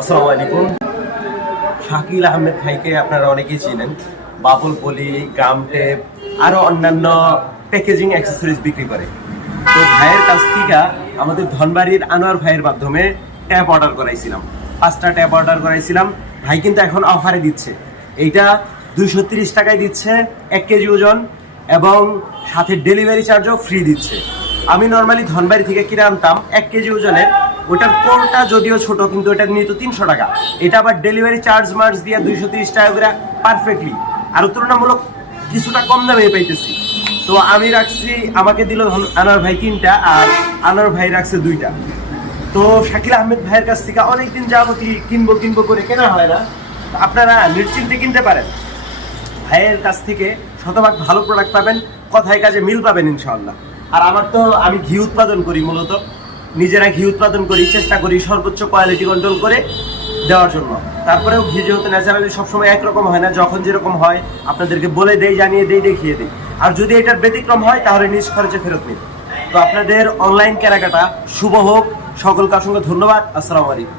আসসালামু আলাইকুম। শাকিল আহমেদ ভাইকে আপনারা অনেকেই চিনেন। বাবুল পলি, গাম টেপ, আরো অন্যান্য প্যাকেজিং অ্যাক্সেসরিজ বিক্রি করে। তো ভাইয়ের কাছ থেকে আমাদের ধনবাড়ির আনোয়ার ভাইয়ের মাধ্যমে ট্যাপ অর্ডার করাইছিলাম। 5টা ট্যাপ অর্ডার করাইছিলাম। ভাই কিন্তু এখন অফারে দিচ্ছে। এইটা 230 টাকায় দিচ্ছে 1 কেজি ওজন, এবং সাথে ডেলিভারি চার্জও ফ্রি দিচ্ছে। আমি নর্মালি ধনবাড়ি থেকে কিনে আনতাম 1 কেজি ওজনের, ওটার কোনটা যদিও ছোট, কিন্তু ওটা নিয়ে তো 300 টাকা। এটা আবার ডেলিভারি চার্জ মার্জ দিয়ে 230 টাকা করে পারফেক্টলি আরো তুলনামূলক কিছুটা কম দামে পাইতেছি। তো আমি রাখছি, আমাকে দিল আনোয়ার ভাই 3টা, আর আনোয়ার ভাই রাখছে 2টা। তো শাকিল আহমেদ ভাইয়ের কাছ থেকে অনেকদিন যাবতীয় কিনবো করে কেনা হয় না। আপনারা নিশ্চিন্তে কিনতে পারেন। ভাইয়ের কাছ থেকে শতভাগ ভালো প্রোডাক্ট পাবেন, কথায় কাজে মিল পাবেন ইনশাআল্লাহ। আর আমার তো, আমি ঘি উৎপাদন করি, মূলত নিজেরা ঘি উৎপাদন করি, চেষ্টা করি সর্বোচ্চ কোয়ালিটি কন্ট্রোল করে দেওয়ার জন্য। তারপরেও ঘি যেহেতু ন্যাচারালি সবসময় একরকম হয় না, যখন যেরকম হয় আপনাদেরকে বলে দেই, জানিয়ে দেই, দেখিয়ে দিই। আর যদি এটার ব্যতিক্রম হয় তাহলে নিজ খরচে ফেরত নিন। তো আপনাদের অনলাইন কেনাকাটা শুভ হোক। সকলকে অসংখ্য ধন্যবাদ। আসসালামু আলাইকুম।